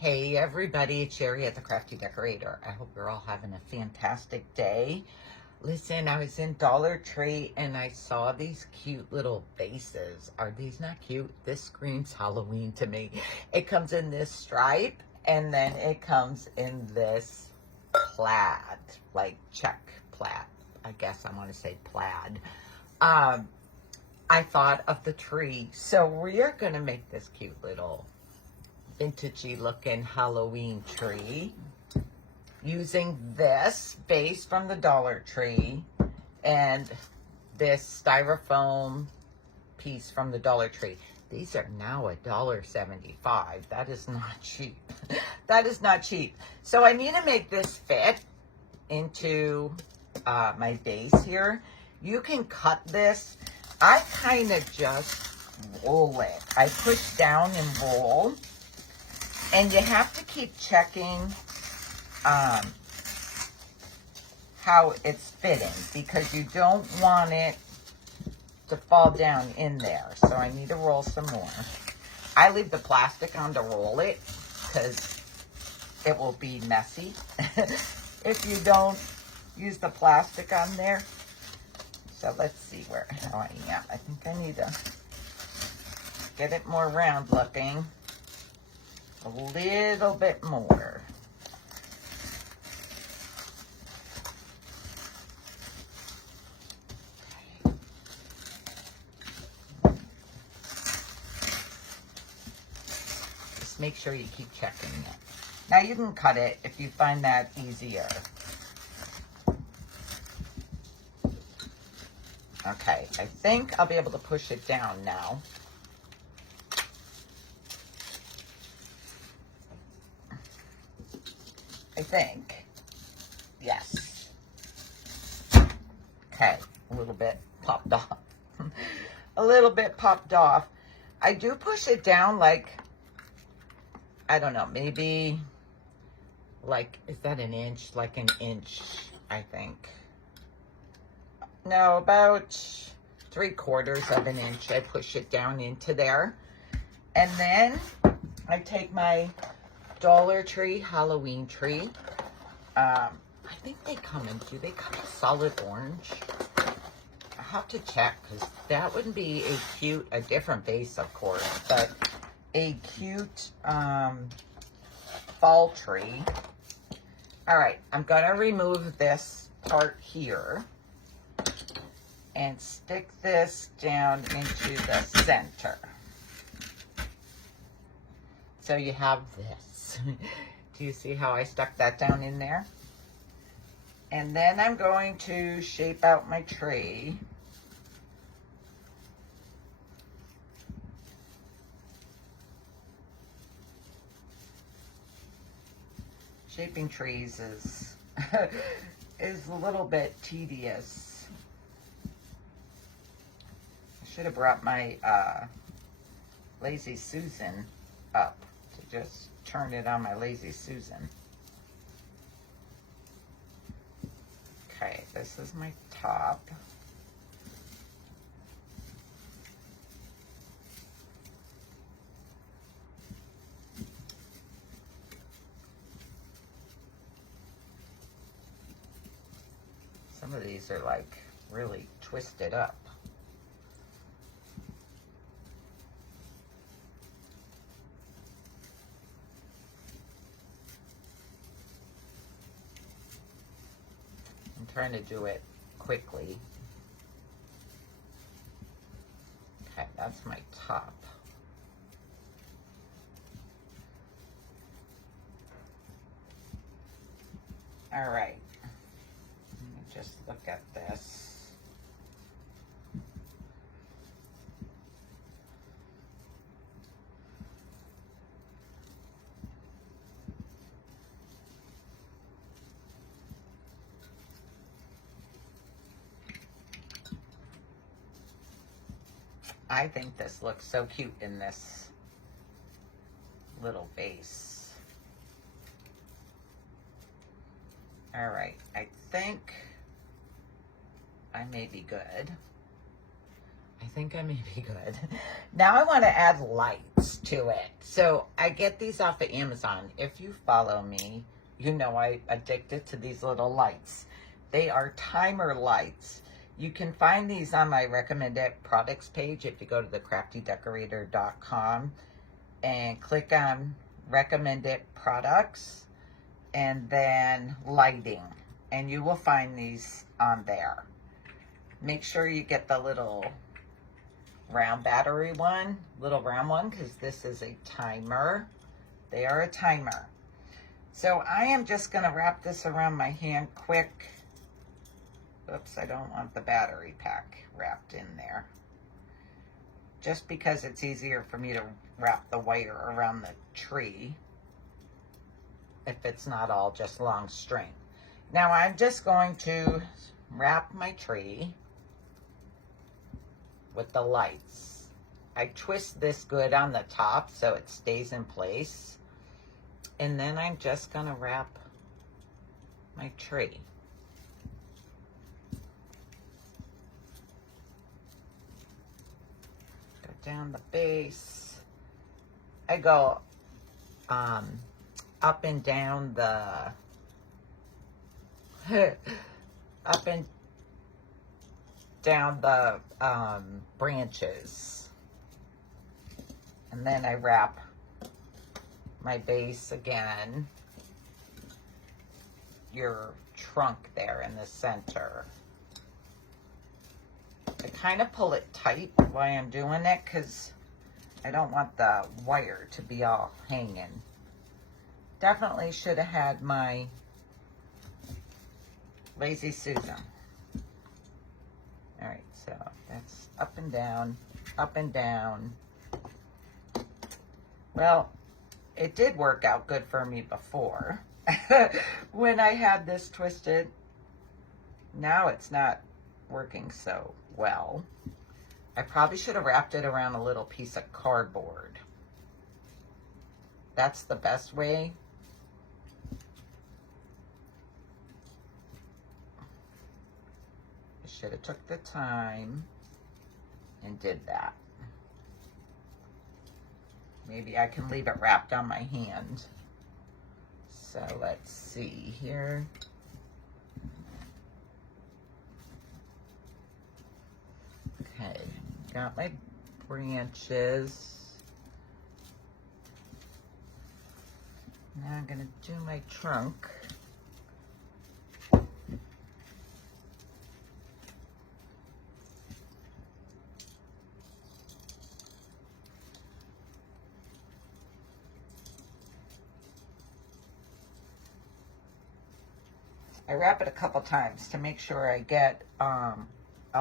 Hey everybody, it's Sherry at the Crafty Decorator. I hope you're all having a fantastic day. Listen, I was in Dollar Tree and I saw these cute little vases. Are these not cute? This screams Halloween to me. It comes in this stripe and then it comes in this plaid, like check plaid. I guess I want to say plaid. I thought of the tree. So we are going to make this cute little vintagey looking Halloween tree using this base from the Dollar Tree and this styrofoam piece from the Dollar Tree. These are now $1.75. That is not cheap. That is not cheap. So I need to make this fit into my base here. You can cut this. I kind of just roll it. I push down and roll. And you have to keep checking how it's fitting because you don't want it to fall down in there. So I need to roll some more. I leave the plastic on to roll it because it will be messy if you don't use the plastic on there. So let's see how I am. I think I need to get it more round looking. A little bit more. Just make sure you keep checking it. Now you can cut it if you find that easier. Okay, I think I'll be able to push it down now. I think. Yes. Okay, a little bit popped off. A little bit popped off. I do push it down like, I don't know, maybe like, is that an inch? Like an inch, I think. No, about 3/4 of an inch. I push it down into there. And then I take my Dollar Tree Halloween tree. I think they come in solid orange? I have to check because that would be a different base, of course, but a cute fall tree. All right, I'm gonna remove this part here and stick this down into the center. So you have this. Do you see how I stuck that down in there? And then I'm going to shape out my tree. Shaping trees is is a little bit tedious. I should have brought my Lazy Susan up to just turn it on my Lazy Susan. Okay, this is my top. Some of these are like really twisted up. I'm trying to do it quickly. Okay, that's my top. All right. Let me just look at this. I think this looks so cute in this little vase. All right, I think I may be good. I think I may be good. Now I want to add lights into it. So I get these off of Amazon. If you follow me, you know I'm addicted to these little lights. They are timer lights. You can find these on my recommended products page if you go to thecraftydecorator.com and click on recommended products and then lighting, and you will find these on there. Make sure you get the little round battery one, little round one, because this is a timer. They are a timer. So I am just going to wrap this around my hand quick. Oops, I don't want the battery pack wrapped in there. Just because it's easier for me to wrap the wire around the tree if it's not all just long string. Now I'm just going to wrap my tree with the lights. I twist this good on the top so it stays in place. And then I'm just gonna wrap my tree. Go down the base. I go up and down the up and down the branches, and then I wrap my base again, your trunk there in the center. I kind of pull it tight while I'm doing it because I don't want the wire to be all hanging. Definitely should have had my Lazy Susan. All right, so that's up and down, up and down. Well, it did work out good for me before when I had this twisted. Now it's not working so well. I probably should have wrapped it around a little piece of cardboard. That's the best way. I should have took the time and did that. Maybe I can leave it wrapped on my hand. So let's see here. Okay, got my branches. Now I'm gonna do my trunk. I wrap it a couple times to make sure I get a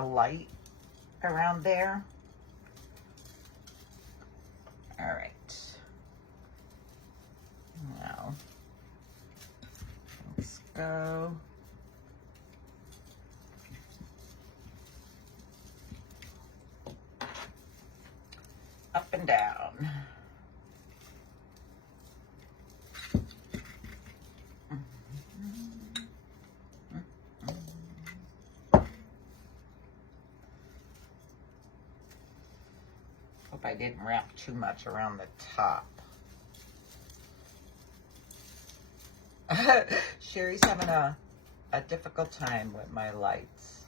light around there. All right. Now, let's go. Up and down. Hope I didn't wrap too much around the top. Sherry's having a difficult time with my lights.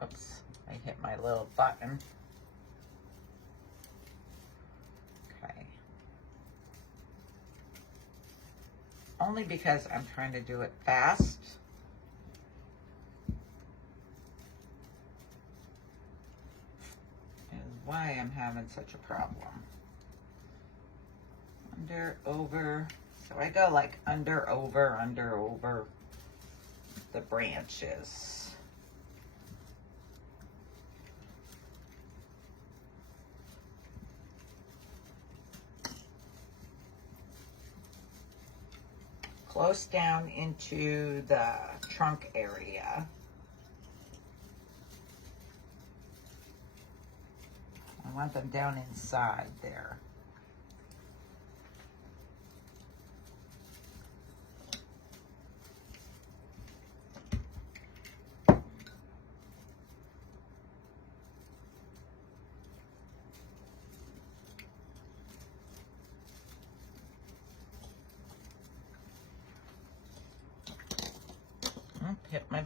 Oops, I hit my little button. Okay. Only because I'm trying to do it fast. Why I'm having such a problem. Under, over. So I go like under, over the branches. Close down into the trunk area. I want them down inside there.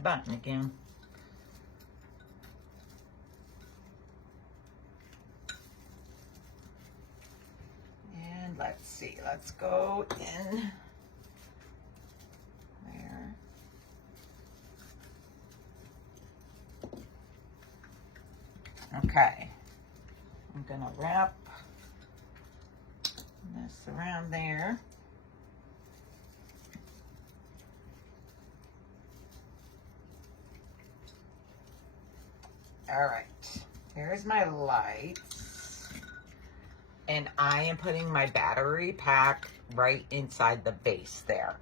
button again. And let's see, let's go in there. Okay, I'm gonna wrap this around there. All right, here's my lights. And I am putting my battery pack right inside the base there.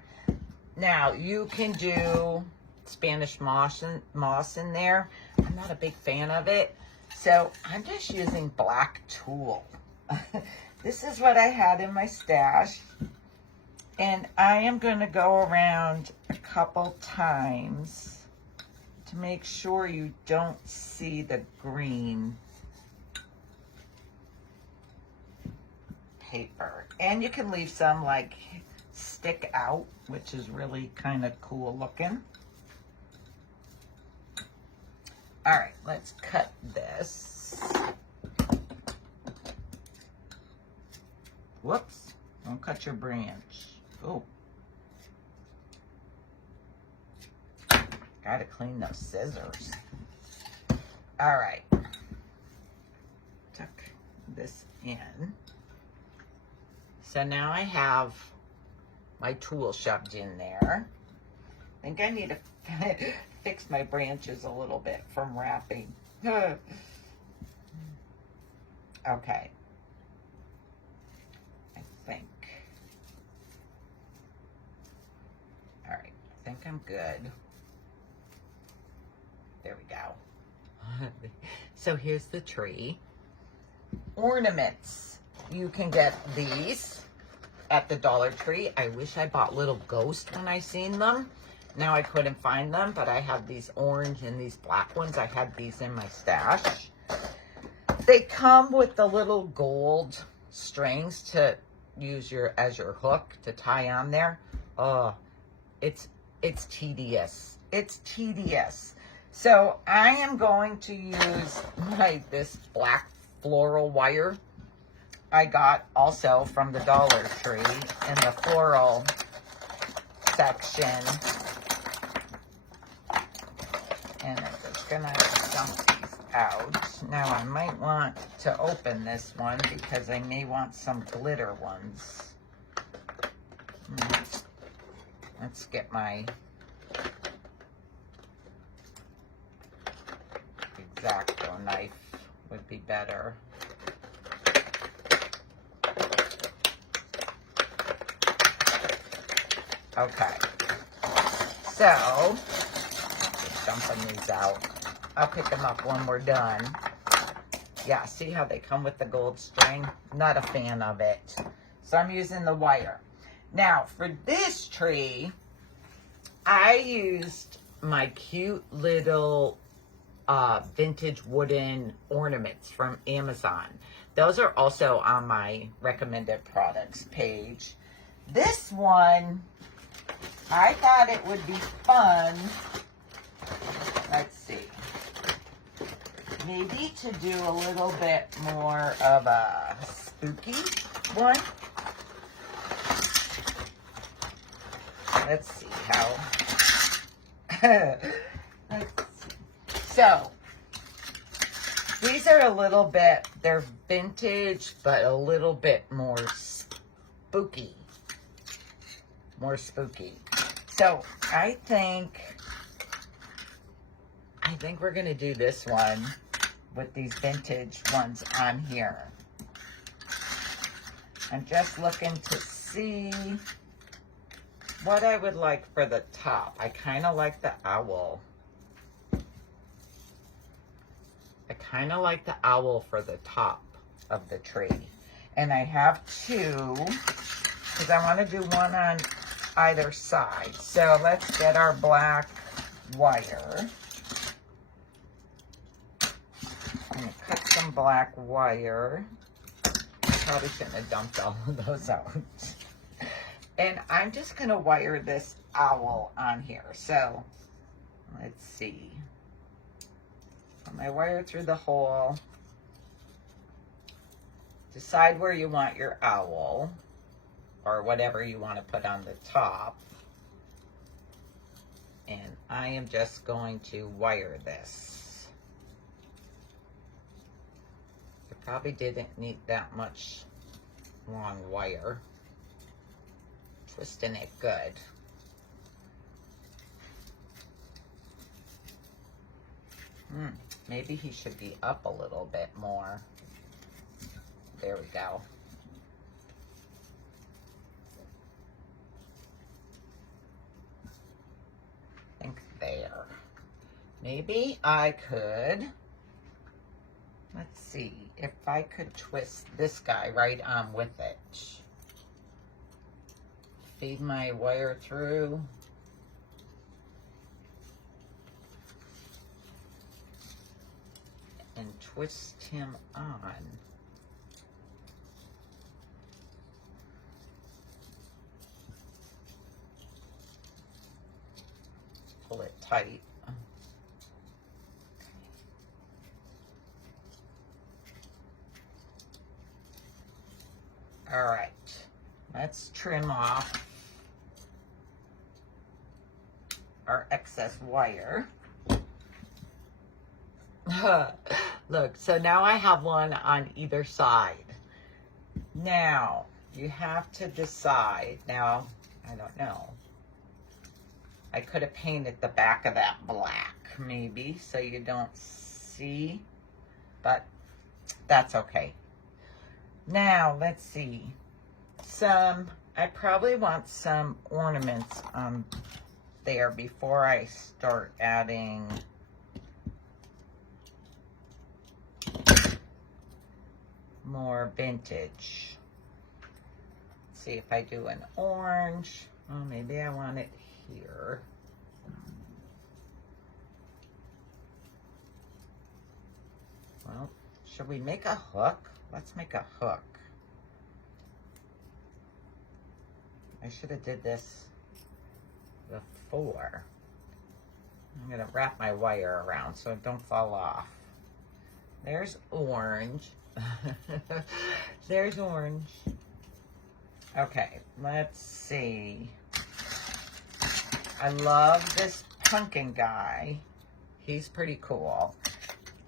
Now, you can do Spanish moss in there. I'm not a big fan of it. So I'm just using black tulle. This is what I had in my stash. And I am going to go around a couple times to make sure you don't see the green paper. And you can leave some like stick out, which is really kind of cool looking. All right, let's cut this. Whoops, don't cut your branch. Oh. Gotta clean those scissors. All right. Tuck this in. So now I have my tool shoved in there. I think I need to fix my branches a little bit from wrapping. Okay. I think. All right. I think I'm good. There we go. So here's the tree. Ornaments. You can get these at the Dollar Tree. I wish I bought little ghosts when I seen them. Now I couldn't find them, but I have these orange and these black ones. I had these in my stash. They come with the little gold strings to use as your hook to tie on there. It's tedious. It's tedious. So I am going to use this black floral wire I got also from the Dollar Tree in the floral section. And I'm just gonna dump these out. Now I might want to open this one because I may want some glitter ones. Let's get my X-Acto knife would be better. Okay, so just dumping these out. I'll pick them up when we're done. Yeah, see how they come with the gold string? Not a fan of it. So I'm using the wire. Now, for this tree, I used my cute little vintage wooden ornaments from Amazon. Those are also on my recommended products page. This one, I thought it would be fun. Let's see. Maybe to do a little bit more of a spooky one. Let's see how. Let's see. So, these are a little bit, they're vintage, but a little bit more spooky. More spooky. So, I think we're going to do this one with these vintage ones on here. I'm just looking to see what I would like for the top. I kind of like the owl. I kind of like the owl for the top of the tree. And I have two, because I want to do one on either side. So let's get our black wire. I'm going to cut some black wire. I probably shouldn't have dumped all of those out. And I'm just going to wire this owl on here. So Let's see. Put my wire through the hole. Decide where you want your owl or whatever you want to put on the top. And I am just going to wire this. You probably didn't need that much long wire. Twisting it good. Maybe he should be up a little bit more. There we go. I think there. Maybe I could, let's see, if I could twist this guy right on with it. Feed my wire through. And twist him on. Pull it tight. All right, let's trim off our excess wire. Look, so now I have one on either side. Now, you have to decide. Now, I don't know. I could have painted the back of that black, maybe, so you don't see, but that's okay. Now, let's see. I probably want some ornaments on there before I start adding more vintage. Let's see if I do an orange. Oh, maybe I want it here. Well, should we make a hook? Let's make a hook. I should have did this before. I'm gonna wrap my wire around so it don't fall off. There's orange. There's orange. Okay, let's see. I love this pumpkin guy. He's pretty cool.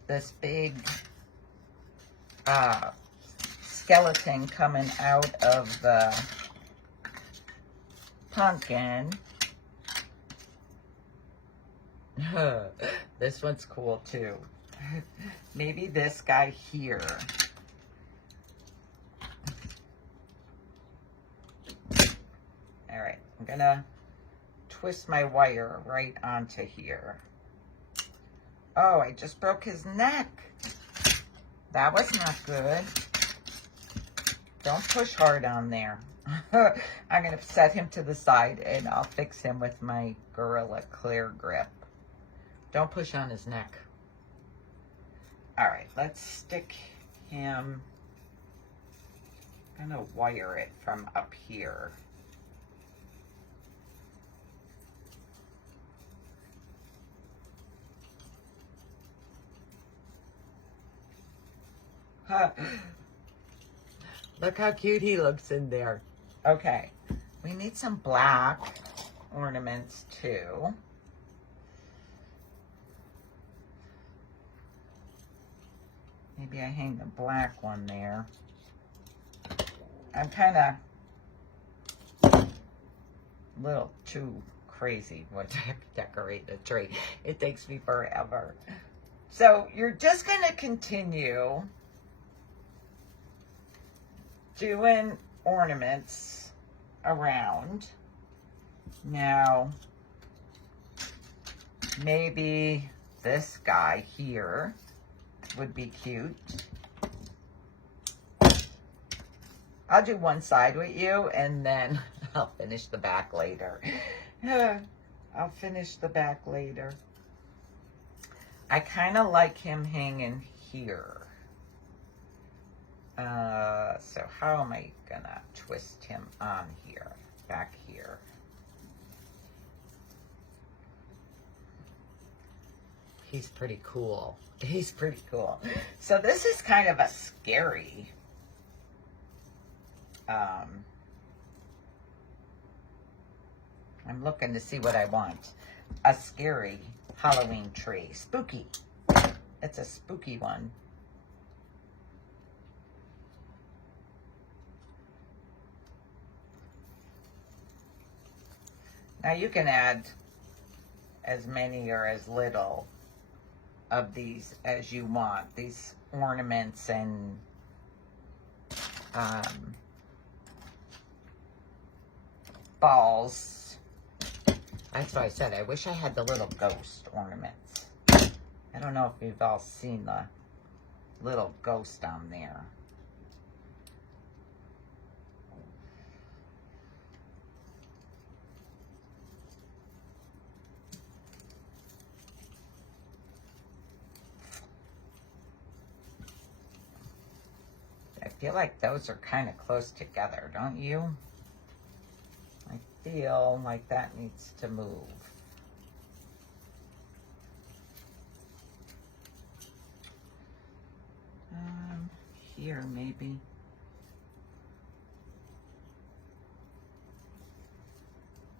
This big skeleton coming out of the pumpkin. This one's cool too. Maybe this guy here. All right, I'm gonna twist my wire right onto here. Oh, I just broke his neck. That was not good. Don't push hard on there. I'm gonna set him to the side and I'll fix him with my Gorilla Clear Grip. Don't push on his neck. All right, let's stick him. I'm gonna wire it from up here. Look how cute he looks in there. Okay, we need some black ornaments too. Maybe I hang the black one there. I'm kind of a little too crazy when I decorate a tree. It takes me forever. So you're just going to continue doing ornaments around. Now, maybe this guy here would be cute. I'll do one side with you and then I'll finish the back later. I'll finish the back later. I kind of like him hanging here. So how am I gonna twist him on here, back here? He's pretty cool. He's pretty cool. So this is kind of a scary I'm looking to see what I want. A scary Halloween tree. Spooky. It's a spooky one. Now you can add as many or as little of these as you want. These ornaments and balls. That's what I said. I wish I had the little ghost ornaments. I don't know if you've all seen the little ghost on there. I feel like those are kind of close together, don't you? I feel like that needs to move. Here maybe.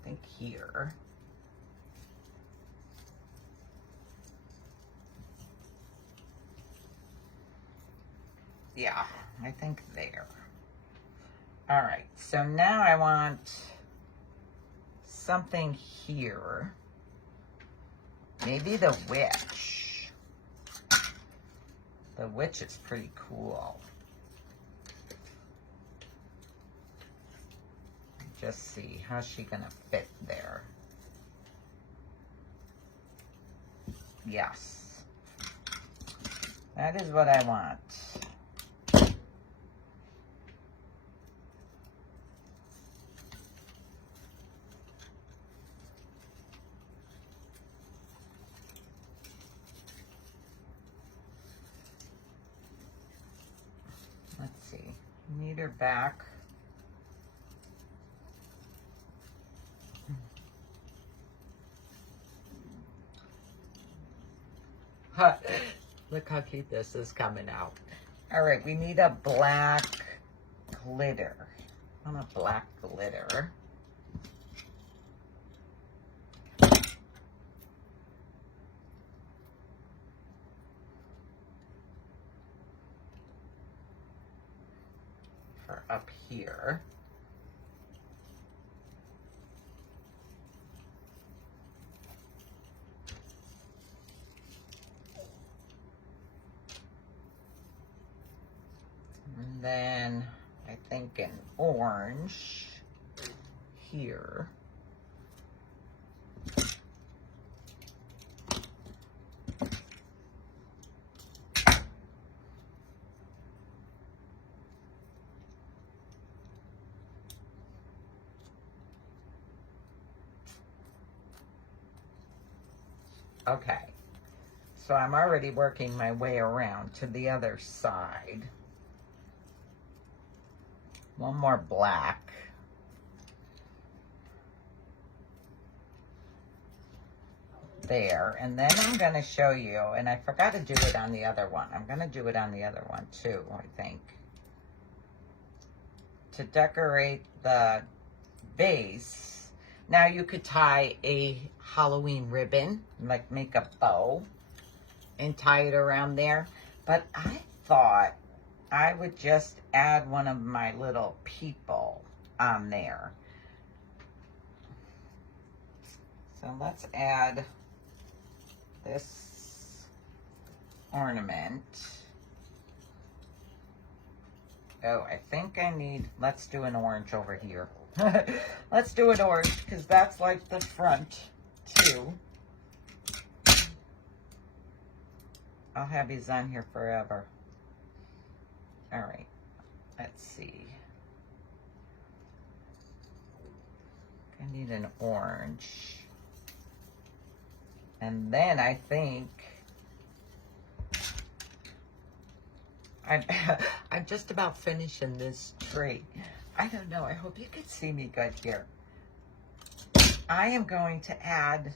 I think here. Yeah, I think there. All right, so now I want something here. Maybe the witch. The witch is pretty cool. Just see, how's she gonna fit there? Yes. That is what I want. Let's see, need her back. Look how cute this is coming out. All right, we need a black glitter. I want a black glitter. For up here. And then I think an orange here. Okay, so I'm already working my way around to the other side. One more black. There, and then I'm going to show you, and I forgot to do it on the other one. I'm going to do it on the other one too, I think. To decorate the base. Now you could tie a Halloween ribbon, like make a bow and tie it around there. But I thought I would just add one of my little people on there. So let's add this ornament. Oh, I think I need, let's do an orange over here. Let's do an orange because that's like the front too. I'll have these on here forever. All right, let's see. I need an orange. And then I think I'm just about finishing this tree. I don't know. I hope you can see me good here. I am going to add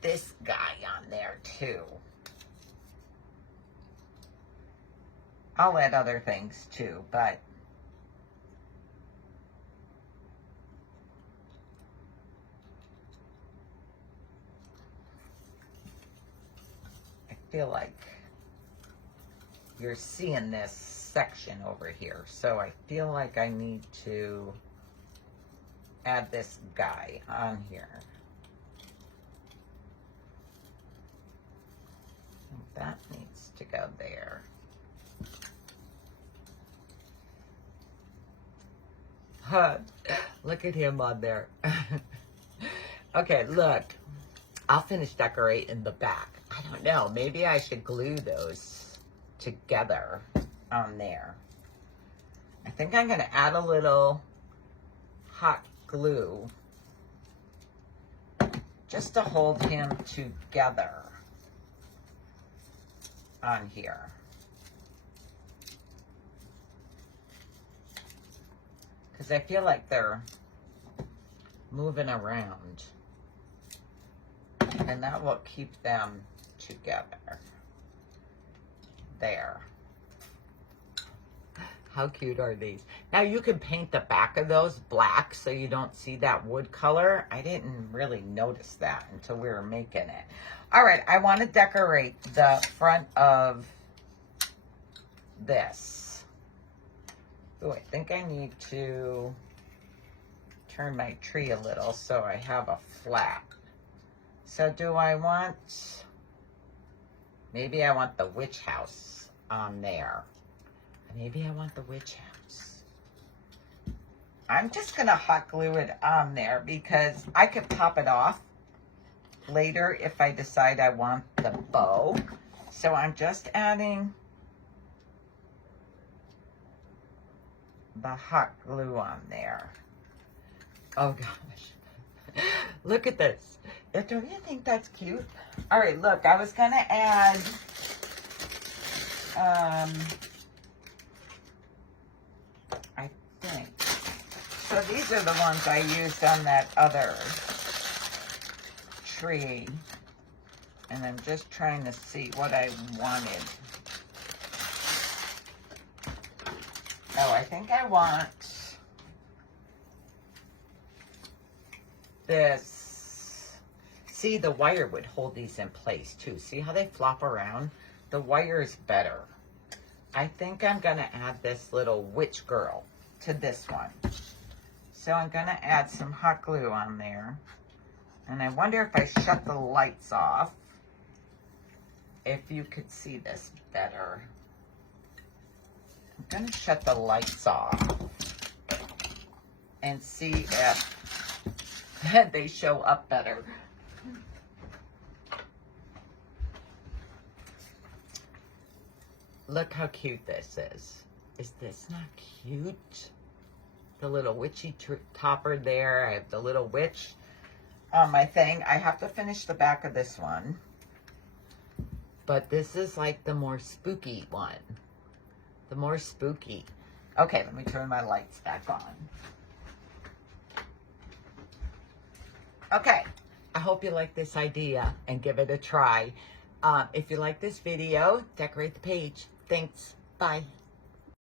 this guy on there too. I'll add other things too, but I feel like you're seeing this section over here. So I feel like I need to add this guy on here. That needs to go there. Look at him on there. Okay, look. I'll finish decorating the back. I don't know. Maybe I should glue those together on there. I think I'm going to add a little hot glue just to hold him together on here. Because I feel like they're moving around. And that will keep them together. There. How cute are these? Now you can paint the back of those black so you don't see that wood color. I didn't really notice that until we were making it. All right, I want to decorate the front of this. Oh, I think I need to turn my tree a little so I have a flat. So do I want, maybe I want the witch house on there. Maybe I want the witch house. I'm just going to hot glue it on there because I could pop it off later if I decide I want the bow. So I'm just adding the hot glue on there. Oh gosh. Look at this. Don't you think that's cute? All right, look, I was going to add I think. So these are the ones I used on that other tree. And I'm just trying to see what I wanted. Oh, I think I want this. See, the wire would hold these in place too. See how they flop around? The wire is better. I think I'm going to add this little witch girl to this one. So I'm going to add some hot glue on there. And I wonder if I shut the lights off, if you could see this better. I'm going to shut the lights off and see if they show up better. Look how cute this is. Is this not cute? The little witchy topper there. I have the little witch on my thing. I have to finish the back of this one. But this is like the more spooky one. The more spooky. Okay, let me turn my lights back on. Okay, I hope you like this idea and give it a try. If you like this video, decorate the page. Thanks. Bye.